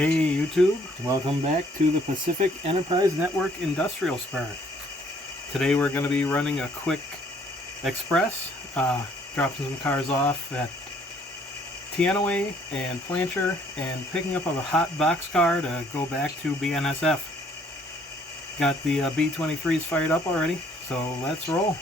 Hey YouTube, welcome back to the Pacific Enterprise Network Industrial Spur. Today we're going to be running a quick express, dropping some cars off at Teanaway and Plancher and picking up a hot box car to go back to BNSF. Got the B-23s fired up already, so let's roll.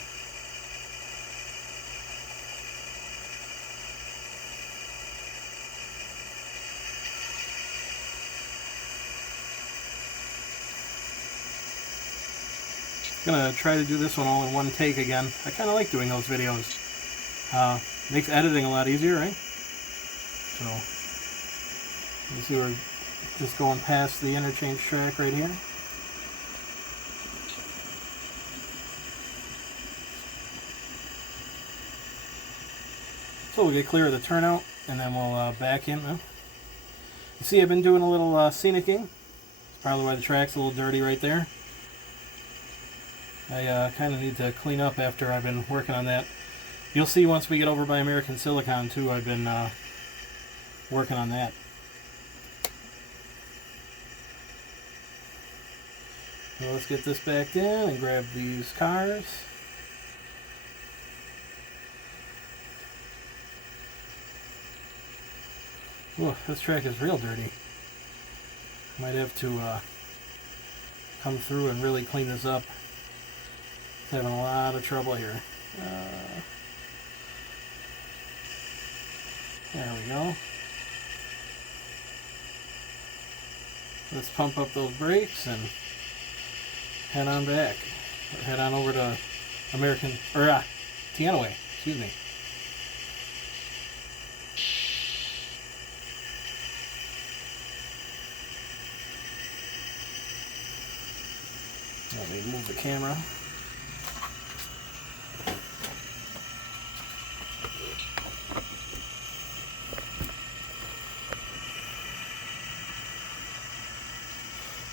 Gonna try to do this one all in one take again. I kind of like doing those videos. Makes editing a lot easier, right? So, you see we're just going past the interchange track right here. So we'll get clear of the turnout and then we'll back in. You see I've been doing a little scenicking. That's probably why the track's a little dirty right there. I kind of need to clean up after I've been working on that. You'll see once we get over by American Silicon too, I've been working on that. So let's get this backed in and grab these cars. Whoa, this track is real dirty. Might have to come through and really clean this up. Having a lot of trouble here. There we go. Let's pump up those brakes and head on back. Or head on over to Teanaway, excuse me. Let me move the camera.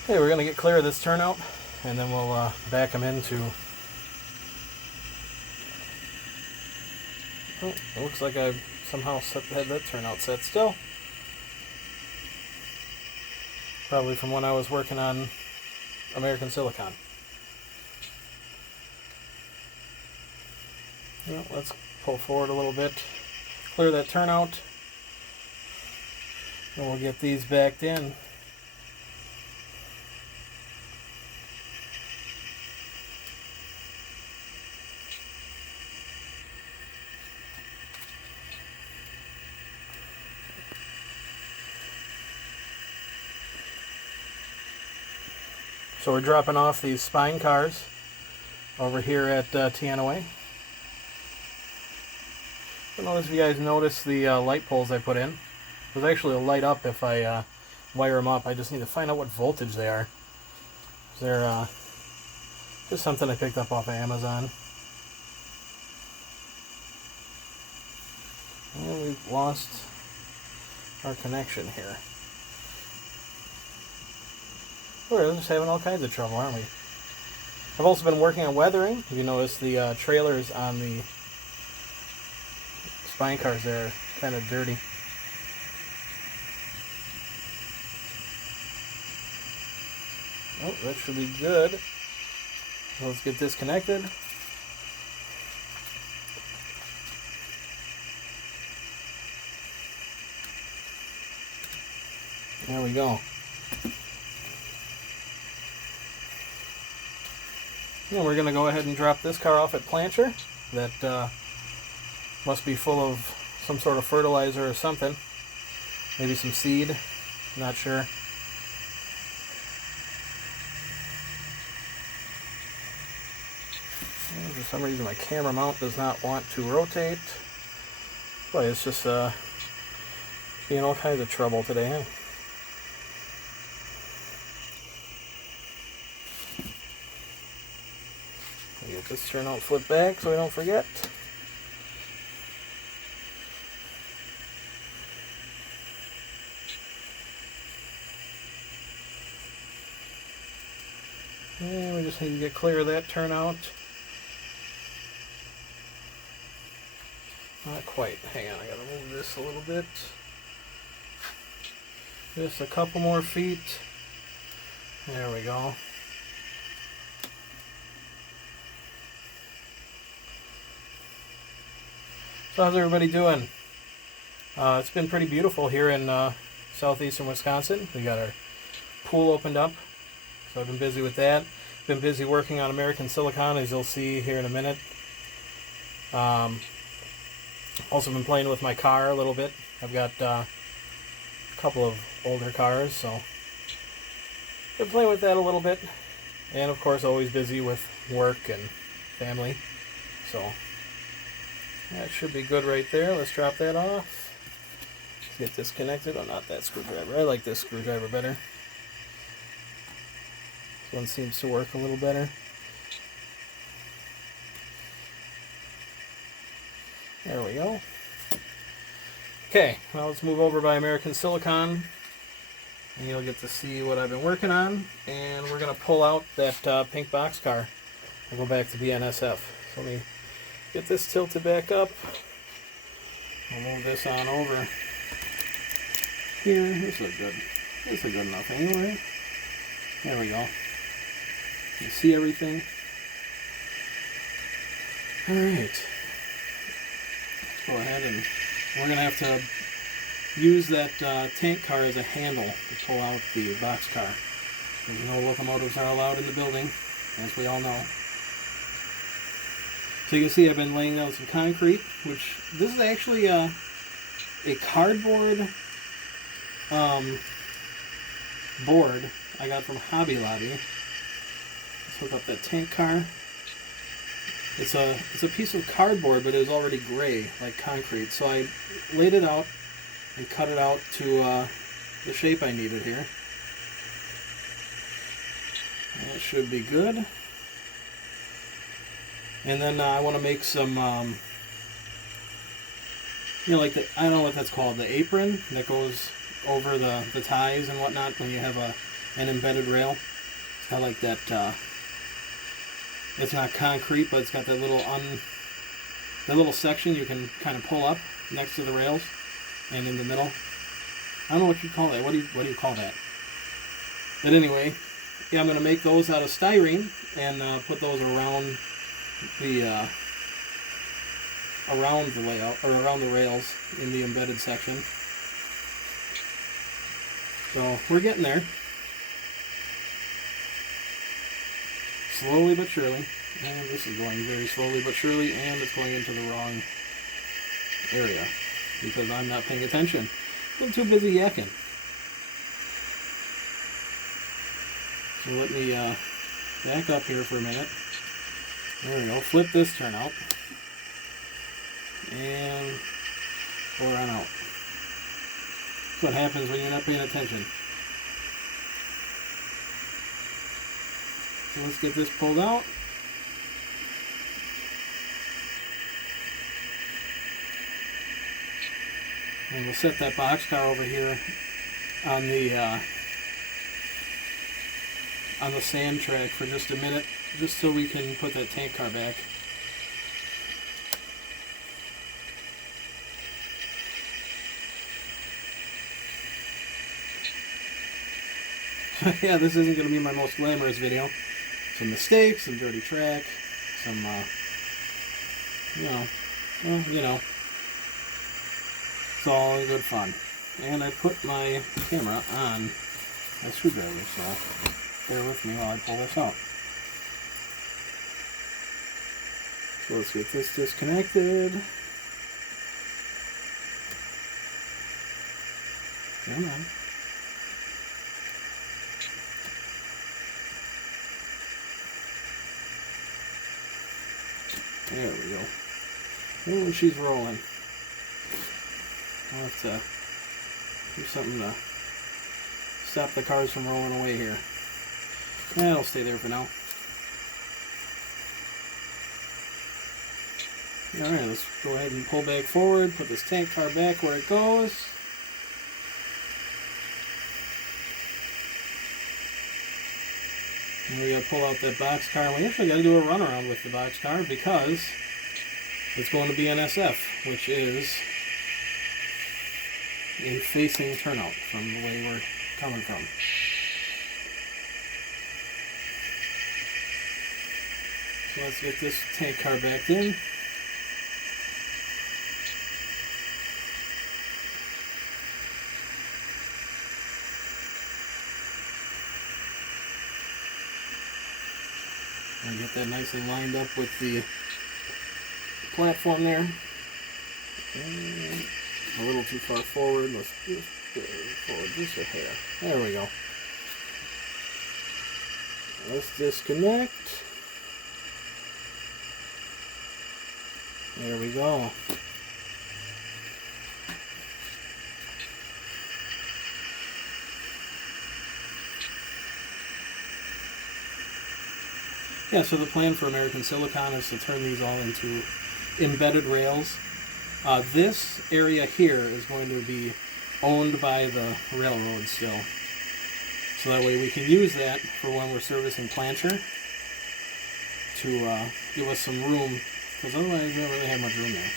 Okay, we're going to get clear of this turnout, and then we'll back them into... Oh, it looks like I somehow had that turnout set still. Probably from when I was working on American Silicon. Well, let's pull forward a little bit, clear that turnout, and we'll get these backed in. So we're dropping off these spine cars over here at Teanaway. I don't know if you guys noticed the light poles I put in. There's actually a light up if I wire them up. I just need to find out what voltage they are. They're just something I picked up off of Amazon. And we've lost our connection here. We're just having all kinds of trouble, aren't we? I've also been working on weathering. You notice the trailers on the spine cars there are kind of dirty. Oh, that should be good. Let's get this connected. There we go. And we're going to go ahead and drop this car off at Plancher. That must be full of some sort of fertilizer or something. Maybe some seed. Not sure. And for some reason my camera mount does not want to rotate. Boy, it's just being all kinds of trouble today, huh? Get this turnout foot back so we don't forget. And we just need to get clear of that turnout. Not quite. Hang on, I gotta move this a little bit. Just a couple more feet. There we go. So how's everybody doing? It's been pretty beautiful here in southeastern Wisconsin. We got our pool opened up, so I've been busy with that. Been busy working on American Silicon, as you'll see here in a minute. Also been playing with my car a little bit. I've got a couple of older cars, so been playing with that a little bit. And of course always busy with work and family. So that should be good right there. Let's drop that off. Let's get this connected. Oh, not that screwdriver. I like this screwdriver better. This one seems to work a little better. There we go. Okay, well, let's move over by American Silicon, and you'll get to see what I've been working on. And we're going to pull out that pink boxcar and go back to BNSF. So let me get this tilted back up. I'll move this on over here. This is good enough anyway. There we go. You see everything? Alright. Go ahead, and we're going to have to use that tank car as a handle to pull out the boxcar. Because no locomotives are allowed in the building, as we all know. So you can see I've been laying down some concrete, which this is actually a cardboard board I got from Hobby Lobby. Let's hook up that tank car. It's a piece of cardboard, but it was already gray, like concrete. So I laid it out and cut it out to the shape I needed here. That should be good. And then I want to make some, like I don't know what that's called, the apron that goes over the ties and whatnot when you have an embedded rail. It's got like that. It's not concrete, but it's got that little section you can kind of pull up next to the rails and in the middle. I don't know what you call that. What do you call that? But anyway, yeah, I'm going to make those out of styrene and put those around the layout, or around the rails in the embedded section. So we're getting there. Slowly but surely. And this is going very slowly but surely, and it's going into the wrong area because I'm not paying attention. I'm too busy yakking. So let me back up here for a minute. There we go. Flip this turnout. And pull her on out. That's what happens when you're not paying attention. So let's get this pulled out. And we'll set that boxcar over here on the sand track for just a minute, just so we can put that tank car back. Yeah, this isn't going to be my most glamorous video. Some mistakes, some dirty track, some, it's all good fun. And I put my camera on my screwdriver, so bear with me while I pull this out. So let's get this disconnected. Come on. There we go. Oh, she's rolling. I'll have to do something to stop the cars from rolling away here. That'll stay there for now. Alright, let's go ahead and pull back forward, put this tank car back where it goes. And we gotta pull out that box car. We actually gotta do a runaround with the box car because it's going to BNSF, which is a facing turnout from the way we're coming from. So let's get this tank car back in. And get that nicely lined up with the platform there. And a little too far forward. Let's just forward just a hair. There we go. Let's disconnect. There we go. Yeah, so the plan for American Silicon is to turn these all into embedded rails. This area here is going to be owned by the railroad still. So that way we can use that for when we're servicing Plancher to give us some room, because otherwise we don't really have much room there.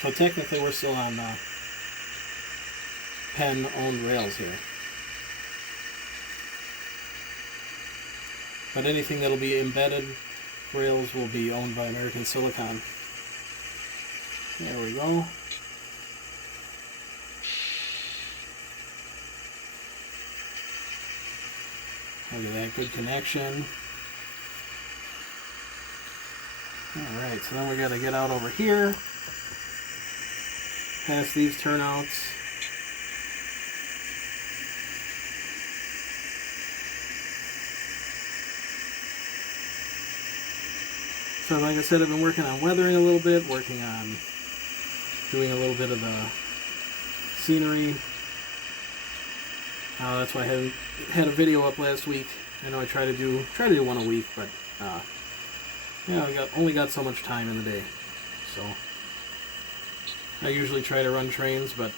So technically we're still on Penn-owned rails here. But anything that'll be embedded rails will be owned by American Silicon. There we go. Look at that, good connection. Alright, so then we got to get out over here, past these turnouts. So like I said, I've been working on weathering a little bit, working on doing a little bit of the scenery. That's why I haven't had a video up last week. I know I try to do one a week, but yeah, I only got so much time in the day. So I usually try to run trains, but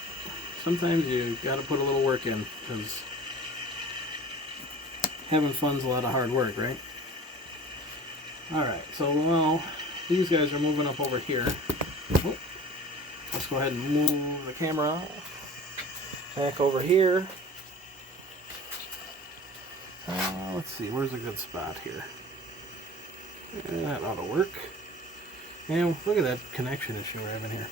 sometimes you got to put a little work in, because having fun's a lot of hard work, right? Alright, so while these guys are moving up over here, let's go ahead and move the camera back over here. Let's see, where's a good spot here? That ought to work. And look at that connection issue we're having here.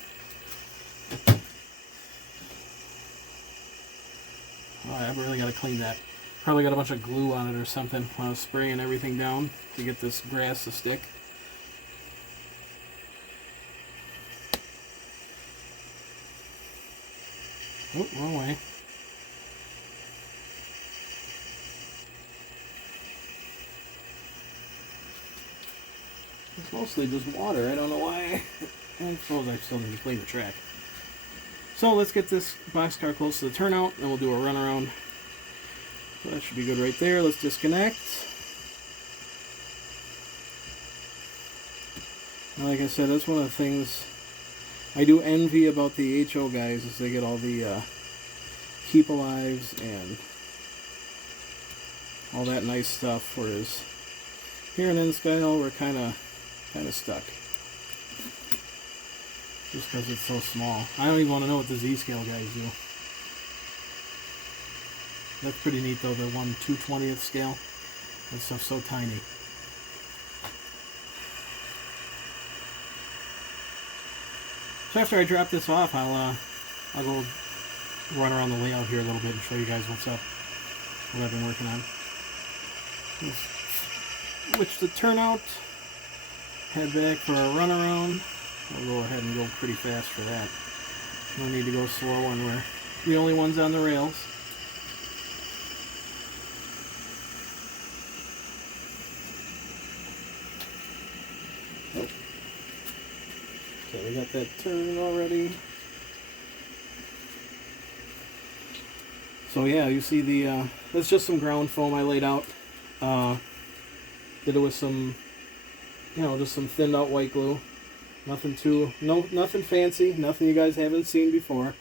Oh, I really got to clean that. Probably got a bunch of glue on it or something when I was spraying everything down to get this grass to stick. Oh, wrong way. It's mostly just water. I don't know why. I suppose I still need to clean the track. So let's get this boxcar close to the turnout, and we'll do a run around. So that should be good right there. Let's disconnect. And like I said, that's one of the things I do envy about the HO guys, is they get all the keep alives and all that nice stuff, whereas here in N-Scale we're kind of stuck. Just because it's so small. I don't even want to know what the Z-Scale guys do. That's pretty neat though, the 1/220th scale. That stuff's so tiny. So after I drop this off, I'll go run around the layout here a little bit and show you guys what's up, what I've been working on. Switch the turnout, head back for a run around. I'll go ahead and go pretty fast for that. No need to go slow when we're the only ones on the rails. Okay, we got that turn already. So yeah, you see the, that's just some ground foam I laid out. Did it with some, just some thinned out white glue. Nothing nothing fancy, nothing you guys haven't seen before.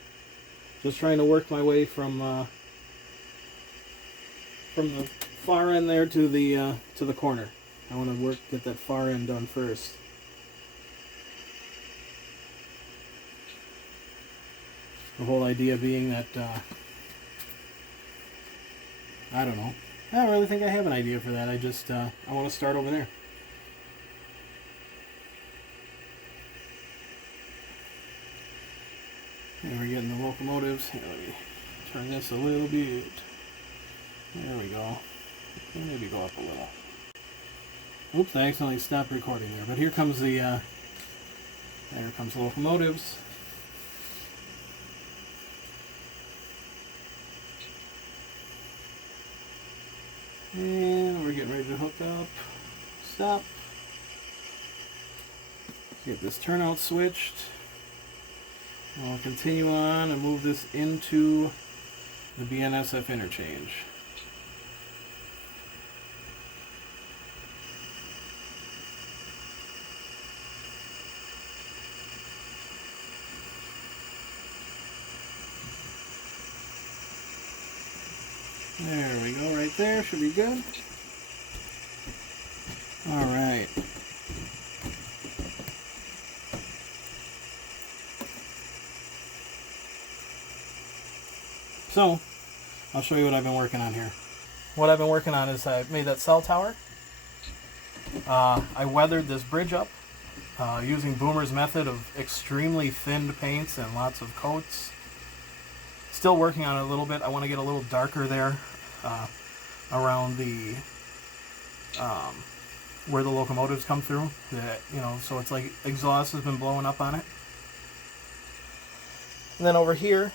Just trying to work my way from the far end there to the corner. I want to get that far end done first. The whole idea being that, I don't know. I don't really think I have an idea for that. I just, I want to start over there. And we're getting the locomotives. Here, let me turn this a little bit. There we go. Maybe go up a little. Oops, I accidentally stopped recording there. But here comes the, there comes the locomotives. And we're getting ready to hook up. Stop. Get this turnout switched. And we'll continue on and move this into the BNSF interchange. There we go, right there, should be good. All right. So, I'll show you what I've been working on here. What I've been working on is I made that cell tower. I weathered this bridge up using Boomer's method of extremely thinned paints and lots of coats. Still working on it a little bit. I want to get a little darker there around the where the locomotives come through. That, you know, so it's like exhaust has been blowing up on it. And then over here,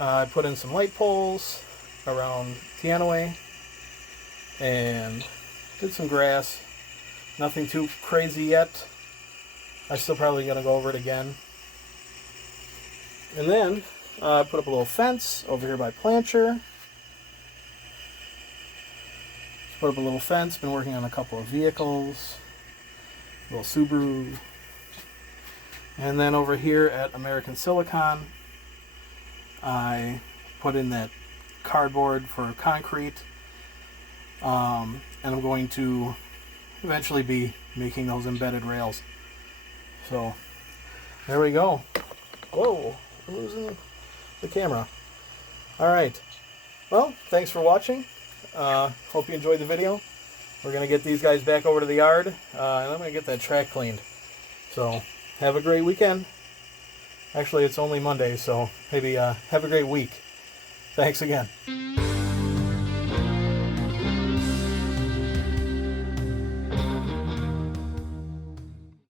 I put in some light poles around Teanaway and did some grass. Nothing too crazy yet. I'm still probably going to go over it again. And then I put up a little fence over here by Plancher. Just put up a little fence. Been working on a couple of vehicles. A little Subaru. And then over here at American Silicon, I put in that cardboard for concrete. And I'm going to eventually be making those embedded rails. So there we go. Whoa, I'm losing the camera. Alright, well, thanks for watching. Hope you enjoyed the video. We're going to get these guys back over to the yard, and I'm going to get that track cleaned. So have a great weekend. Actually, it's only Monday, so maybe have a great week. Thanks again.